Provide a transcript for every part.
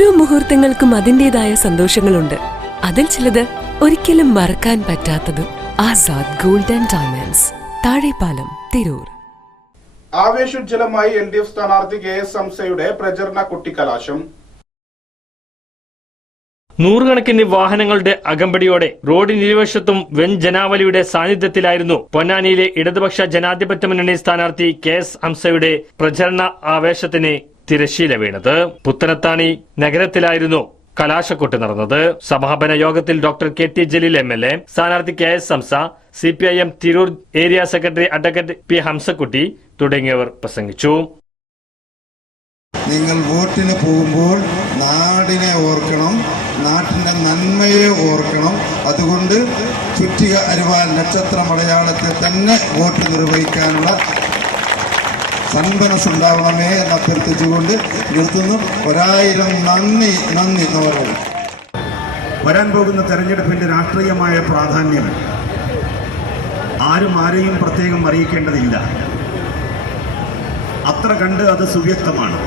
മുഹൂർത്തങ്ങൾക്കും അതിന്റേതായ സന്തോഷങ്ങളുണ്ട്. അതിൽ ചിലത് ഒരിക്കലും മറക്കാൻ പറ്റാത്തതും Azad golden and diamonds Thazhepalam Tirur. ആവേശോജ്ജലമായി L D F സ്ഥാനാർത്ഥി കെ എസ് ഹംസയുടെ പ്രചരണ കുട്ടിക്കലാശം. നൂറുകണക്കിന് വാഹനങ്ങളുടെ അകമ്പടിയോടെ റോഡിനിരുവശത്തും വെൻ ജനാവലിയുടെ സാന്നിധ്യത്തിലായിരുന്നു പൊന്നാനിയിലെ ഇടതുപക്ഷ ജനാധിപത്യ മുന്നണി സ്ഥാനാർത്ഥി കെ എസ് ഹംസയുടെ പ്രചരണ ആവേശത്തിന് തിരശീല വീണത്. പുത്തനത്താണി നഗരത്തിലായിരുന്നു കലാശക്കൊട്ട് നടന്നത്. സമാപന യോഗത്തിൽ doctor K T Jaleel M L A സ്ഥാനാർത്ഥി K S Hamza C P I M Tirur area secretary advocate P Hamzakutty തുടങ്ങിയവർ പ്രസംഗിച്ചു. നിങ്ങൾ വോട്ടിന് പോകുമ്പോൾ നാടിനെ ഓർക്കണം നാട്ടിന്റെ നന്മയെ ഓർക്കണം. അതുകൊണ്ട് ചുറ്റിക അരുവാൻ നക്ഷത്ര മലയാളത്തിൽ തന്നെ വോട്ട് നിർവഹിക്കാനുള്ള സന്മനസ് ഉണ്ടാവണമേ എന്ന് അഭ്യർത്ഥിച്ചുകൊണ്ട് നിർത്തുന്നു. ഒരായിരം നന്ദി നന്ദി നവരോട് വരാൻ പോകുന്ന തെരഞ്ഞെടുപ്പിന്റെ രാഷ്ട്രീയമായ പ്രാധാന്യം ആരും ആരെയും പ്രത്യേകം അറിയിക്കേണ്ടതില്ല. അത്ര കണ്ട് അത് സുവ്യക്തമാണ്.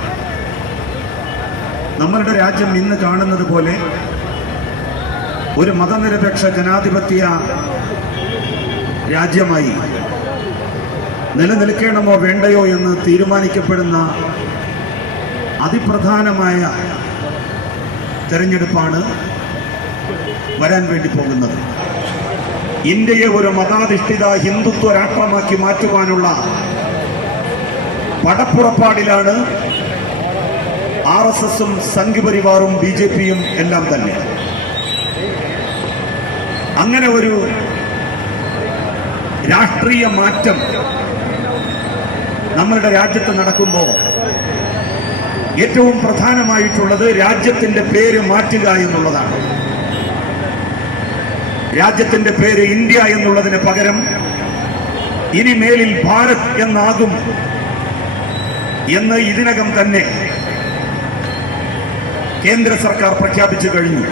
നമ്മളുടെ രാജ്യം ഇന്ന് കാണുന്നത് പോലെ ഒരു മതനിരപേക്ഷ ജനാധിപത്യ രാജ്യമായി നിലനിൽക്കണമോ വേണ്ടയോ എന്ന് തീരുമാനിക്കപ്പെടുന്ന അതിപ്രധാനമായ തെരഞ്ഞെടുപ്പാണ് വരാൻ വേണ്ടി പോകുന്നത്. ഇന്ത്യയെ ഒരു മതാധിഷ്ഠിത ഹിന്ദുത്വ രാഷ്ട്രമാക്കി മാറ്റുവാനുള്ള പടപ്പുറപ്പാടിലാണ് ആർ എസ് എസും സംഘപരിവാറും ബി ജെ പിയും എല്ലാം തന്നെ. അങ്ങനെ ഒരു രാഷ്ട്രീയ മാറ്റം നമ്മളുടെ രാജ്യത്ത് നടക്കുമ്പോൾ ഏറ്റവും പ്രധാനമായിട്ടുള്ളത് രാജ്യത്തിന്റെ പേര് മാറ്റുക എന്നുള്ളതാണ്. രാജ്യത്തിന്റെ പേര് ഇന്ത്യ എന്നുള്ളതിന് പകരം ഇനി മേലിൽ ഭാരത് എന്നാകും എന്ന് ഇതിനകം തന്നെ കേന്ദ്ര സർക്കാർ പ്രഖ്യാപിച്ചു കഴിഞ്ഞു.